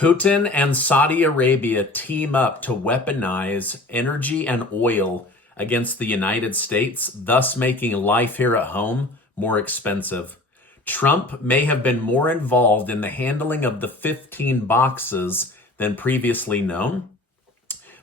Putin and Saudi Arabia team up to weaponize energy and oil against the United States, thus making life here at home more expensive. Trump may have been more involved in the handling of the 15 boxes than previously known.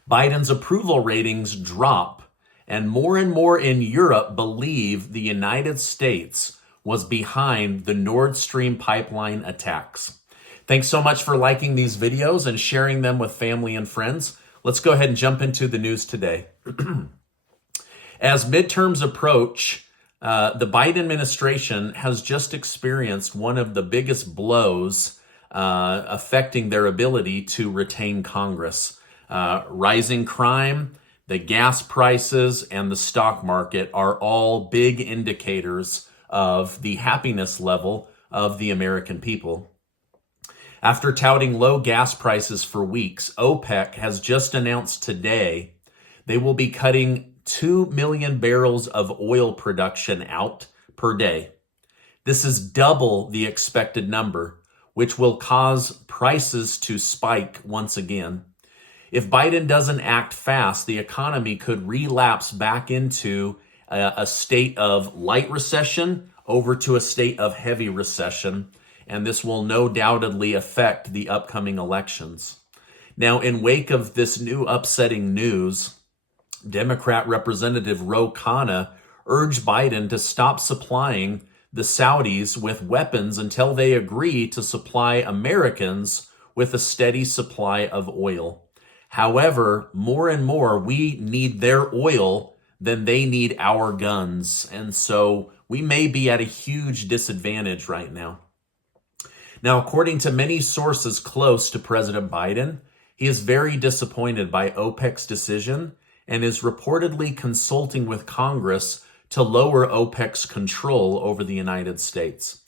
Biden's approval ratings drop, and more in Europe believe the United States was behind the Nord Stream pipeline attacks. Thanks so much for liking these videos and sharing them with family and friends. Let's go ahead and jump into the news today. As midterms approach, the Biden administration has just experienced one of the biggest blows affecting their ability to retain Congress. Rising crime, the gas prices, and the stock market are all big indicators of the happiness level of the American people. After touting low gas prices for weeks, OPEC has just announced today they will be cutting 2 million barrels of oil production out per day. This is double the expected number, which will cause prices to spike once again. If Biden doesn't act fast, the economy could relapse back into a state of light recession over to a state of heavy recession, and this will no doubtedly affect the upcoming elections. Now, in wake of this new upsetting news, Democrat Representative Ro Khanna urged Biden to stop supplying the Saudis with weapons until they agree to supply Americans with a steady supply of oil. However, more and more, we need their oil than they need our guns. And so we may be at a huge disadvantage right now. Now, according to many sources close to President Biden, he is very disappointed by OPEC's decision and is reportedly consulting with Congress to lower OPEC's control over the United States.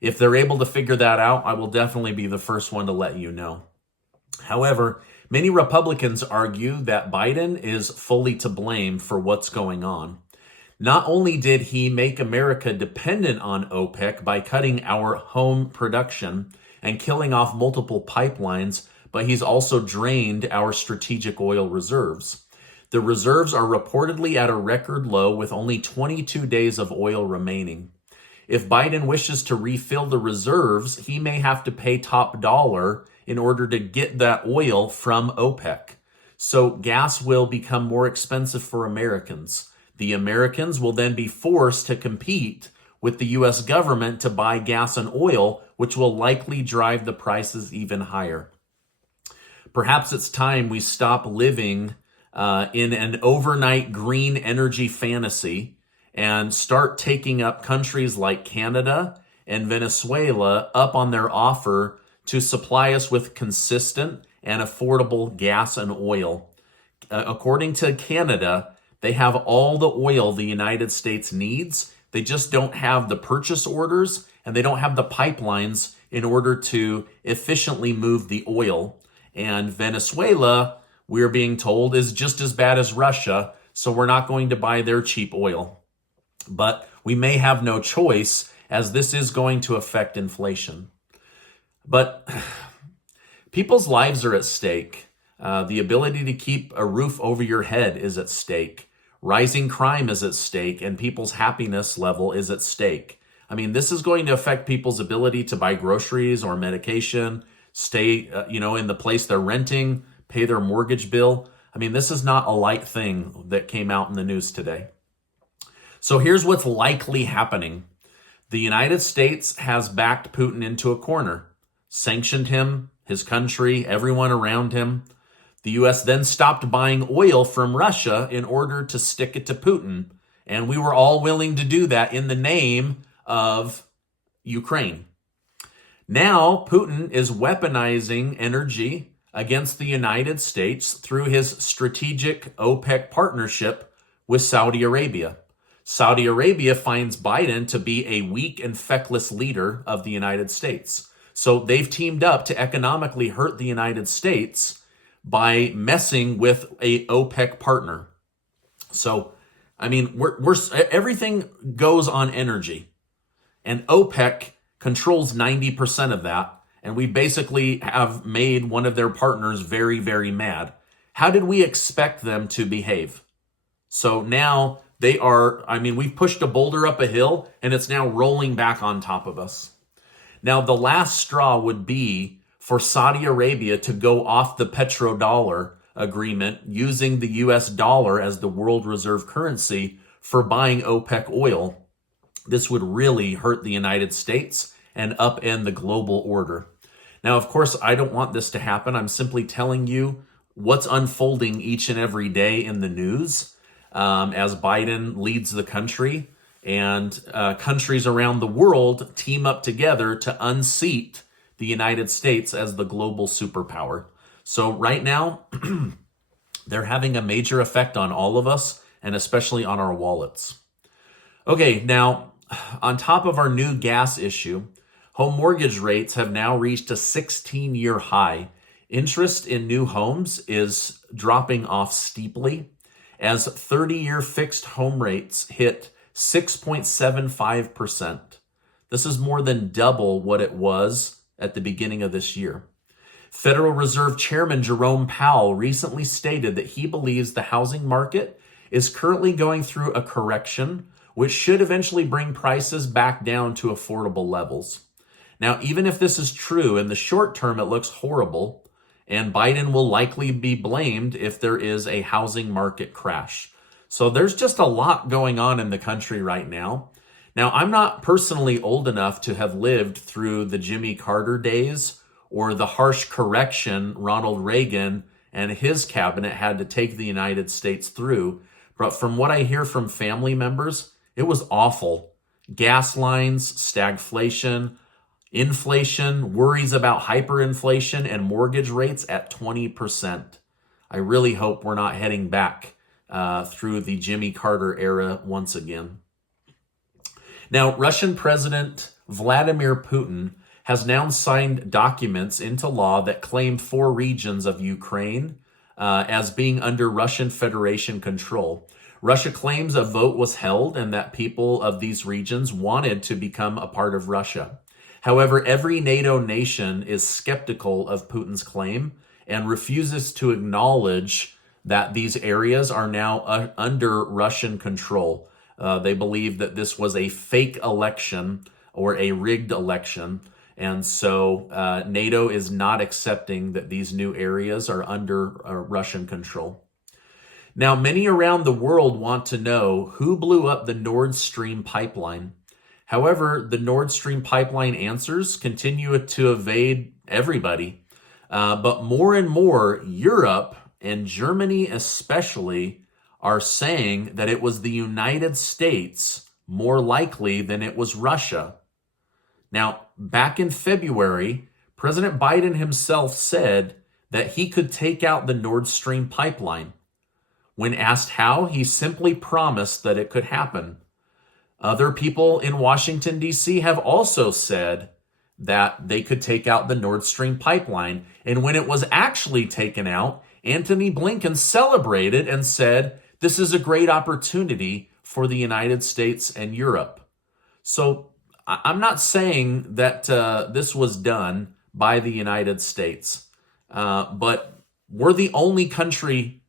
If they're able to figure that out, I will definitely be the first one to let you know. However, many Republicans argue that Biden is fully to blame for what's going on. Not only did he make America dependent on OPEC by cutting our home production and killing off multiple pipelines, but he's also drained our strategic oil reserves. The reserves are reportedly at a record low with only 22 days of oil remaining. If Biden wishes to refill the reserves, he may have to pay top dollar in order to get that oil from OPEC. So gas will become more expensive for Americans. The Americans will then be forced to compete with the U.S. government to buy gas and oil, which will likely drive the prices even higher. Perhaps it's time we stop living in an overnight green energy fantasy and start taking up countries like Canada and Venezuela up on their offer to supply us with consistent and affordable gas and oil. According to Canada, they have all the oil the United States needs. They just don't have the purchase orders and they don't have the pipelines in order to efficiently move the oil. And Venezuela, we're being told, is just as bad as Russia, so we're not going to buy their cheap oil. But we may have no choice, as this is going to affect inflation. But people's lives are at stake. The ability to keep a roof over your head is at stake. Rising crime is at stake, and people's happiness level is at stake. I mean, this is going to affect people's ability to buy groceries or medication, stay, in the place they're renting, pay their mortgage bill. I mean, this is not a light thing that came out in the news today. So here's what's likely happening. The United States has backed Putin into a corner, sanctioned him, his country, everyone around him. The U.S. then stopped buying oil from Russia in order to stick it to Putin. And we were all willing to do that in the name of Ukraine. Now, Putin is weaponizing energy against the United States through his strategic OPEC partnership with Saudi Arabia. Saudi Arabia finds Biden to be a weak and feckless leader of the United States. So they've teamed up to economically hurt the United States by messing with a OPEC partner. So, I mean, everything goes on energy, and OPEC controls 90% of that, And we basically have made one of their partners very, very mad. How did we expect them to behave? So now they are, we've pushed a boulder up a hill and it's now rolling back on top of us. Now, the last straw would be for Saudi Arabia to go off the petrodollar agreement using the US dollar as the world reserve currency for buying OPEC oil. This would really hurt the United States and upend the global order. Now, of course, I don't want this to happen. I'm simply telling you what's unfolding each and every day in the news as Biden leads the country and countries around the world team up together to unseat the United States as the global superpower. So right now, they're having a major effect on all of us and especially on our wallets. Okay, now, on top of our new gas issue, home mortgage rates have now reached a 16-year high. Interest in new homes is dropping off steeply as 30-year fixed home rates hit 6.75%. This is more than double what it was at the beginning of this year. Federal Reserve Chairman Jerome Powell recently stated that he believes the housing market is currently going through a correction, which should eventually bring prices back down to affordable levels. Now, even if this is true, in the short term, it looks horrible, and Biden will likely be blamed if there is a housing market crash. So there's just a lot going on in the country right now. Now, I'm not personally old enough to have lived through the Jimmy Carter days or the harsh correction Ronald Reagan and his cabinet had to take the United States through. But from what I hear from family members, it was awful. Gas lines, stagflation, inflation, worries about hyperinflation, and mortgage rates at 20%. I really hope we're not heading back through the Jimmy Carter era once again. Now, Russian President Vladimir Putin has now signed documents into law that claim 4 regions of Ukraine as being under Russian Federation control. Russia claims a vote was held and that people of these regions wanted to become a part of Russia. However, every NATO nation is skeptical of Putin's claim and refuses to acknowledge that these areas are now under Russian control. They believe that this was a fake election or a rigged election. And so NATO is not accepting that these new areas are under Russian control. Now, many around the world want to know who blew up the Nord Stream pipeline. However, the Nord Stream pipeline answers continue to evade everybody. But more and more, Europe and Germany especially are saying that it was the United States more likely than it was Russia. Now, back in February, President Biden himself said that he could take out the Nord Stream pipeline. When asked how, he simply promised that it could happen. Other people in Washington, D.C. have also said that they could take out the Nord Stream pipeline. And when it was actually taken out, Antony Blinken celebrated and said, this is a great opportunity for the United States and Europe. So I'm not saying that this was done by the United States, but we're the only country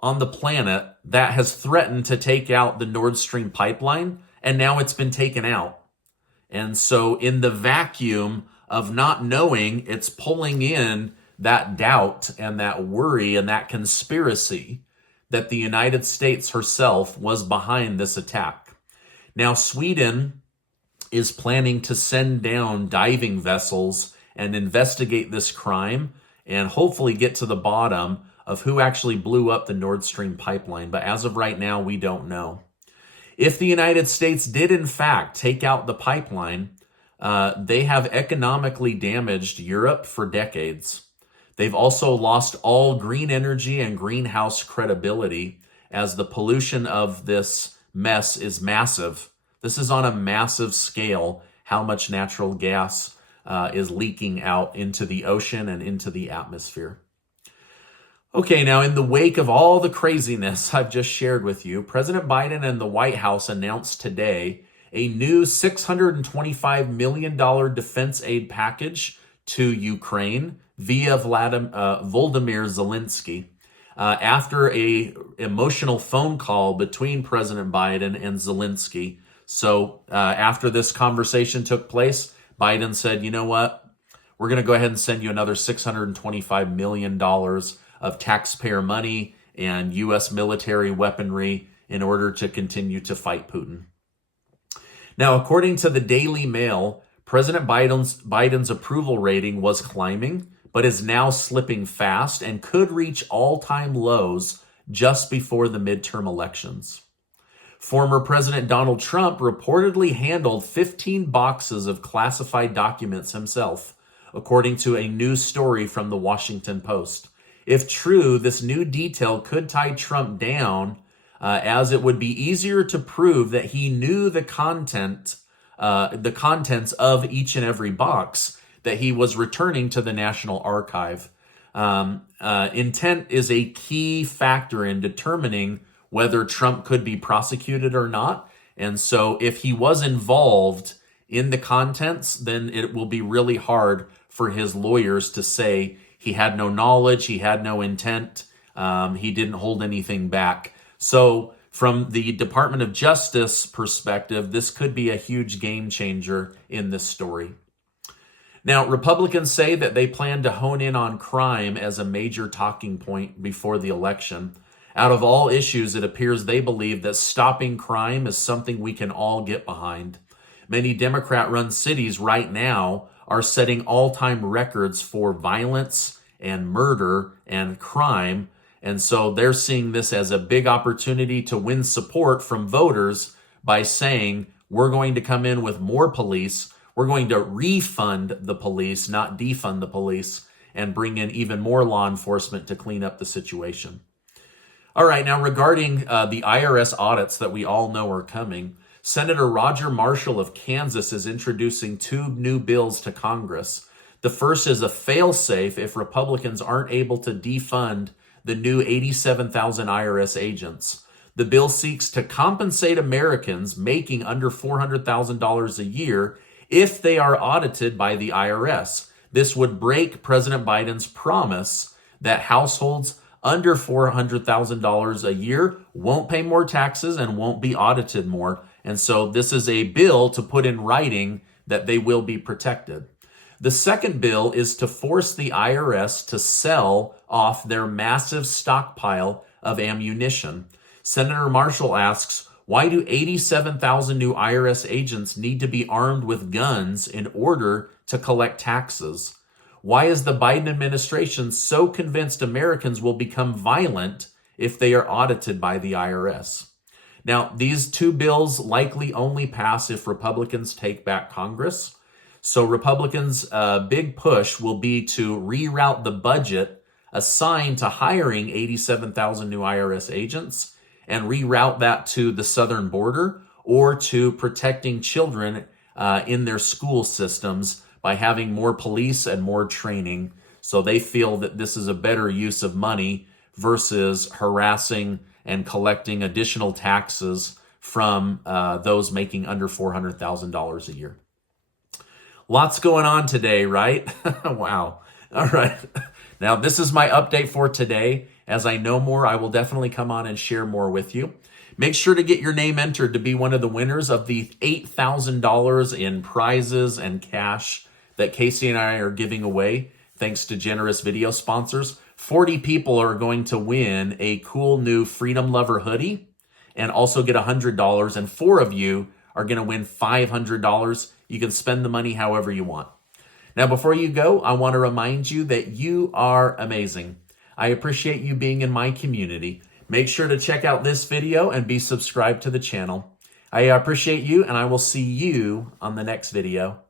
on the planet that has threatened to take out the Nord Stream pipeline, and now it's been taken out. And so in the vacuum of not knowing, it's pulling in that doubt and that worry and that conspiracy that the United States herself was behind this attack. Now, Sweden is planning to send down diving vessels and investigate this crime and hopefully get to the bottom of who actually blew up the Nord Stream pipeline. But as of right now, we don't know. If the United States did in fact take out the pipeline, they have economically damaged Europe for decades. They've also lost all green energy and greenhouse credibility as the pollution of this mess is massive. This is on a massive scale, how much natural gas is leaking out into the ocean and into the atmosphere. Okay, now in the wake of all the craziness I've just shared with you, President Biden and the White House announced today a new $625 million defense aid package to Ukraine via Volodymyr Zelensky after a emotional phone call between President Biden and Zelensky. So after this conversation took place, Biden said, you know what? We're going to go ahead and send you another $625 million of taxpayer money and U.S. military weaponry in order to continue to fight Putin. Now, according to the Daily Mail, President Biden's approval rating was climbing, but is now slipping fast and could reach all-time lows just before the midterm elections. Former President Donald Trump reportedly handled 15 boxes of classified documents himself, according to a news story from the Washington Post. If true, this new detail could tie Trump down, as it would be easier to prove that he knew the contents of each and every box that he was returning to the National Archive. Intent is a key factor in determining whether Trump could be prosecuted or not. And so if he was involved in the contents, then it will be really hard for his lawyers to say he had no knowledge, he had no intent, he didn't hold anything back. So from the Department of Justice perspective, this could be a huge game changer in this story. Now, Republicans say that they plan to hone in on crime as a major talking point before the election. Out of all issues, it appears they believe that stopping crime is something we can all get behind. Many Democrat-run cities right now are setting all-time records for violence and murder and crime. And so they're seeing this as a big opportunity to win support from voters by saying, we're going to come in with more police. We're going to refund the police, not defund the police, and bring in even more law enforcement to clean up the situation. All right, now regarding the IRS audits that we all know are coming, Senator Roger Marshall of Kansas is introducing two new bills to Congress. The first is a fail-safe if Republicans aren't able to defund the new 87,000 IRS agents. The bill seeks to compensate Americans making under $400,000 a year if they are audited by the IRS. This would break President Biden's promise that households under $400,000 a year won't pay more taxes and won't be audited more. And so this is a bill to put in writing that they will be protected. The second bill is to force the IRS to sell off their massive stockpile of ammunition. Senator Marshall asks, why do 87,000 new IRS agents need to be armed with guns in order to collect taxes? Why is the Biden administration so convinced Americans will become violent if they are audited by the IRS? Now, these two bills likely only pass if Republicans take back Congress. So Republicans' big push will be to reroute the budget assigned to hiring 87,000 new IRS agents and reroute that to the southern border or to protecting children in their school systems by having more police and more training. So they feel that this is a better use of money versus harassing and collecting additional taxes from those making under $400,000 a year. Lots going on today, right? Wow. All right. Now, this is my update for today. As I know more, I will definitely come on and share more with you. Make sure to get your name entered to be one of the winners of the $8,000 in prizes and cash that Casey and I are giving away, thanks to generous video sponsors. 40 people are going to win a cool new Freedom Lover hoodie and also get $100, and 4 of you are going to win $500. You can spend the money however you want. Now, before you go, I want to remind you that you are amazing. I appreciate you being in my community. Make sure to check out this video and be subscribed to the channel. I appreciate you, and I will see you on the next video.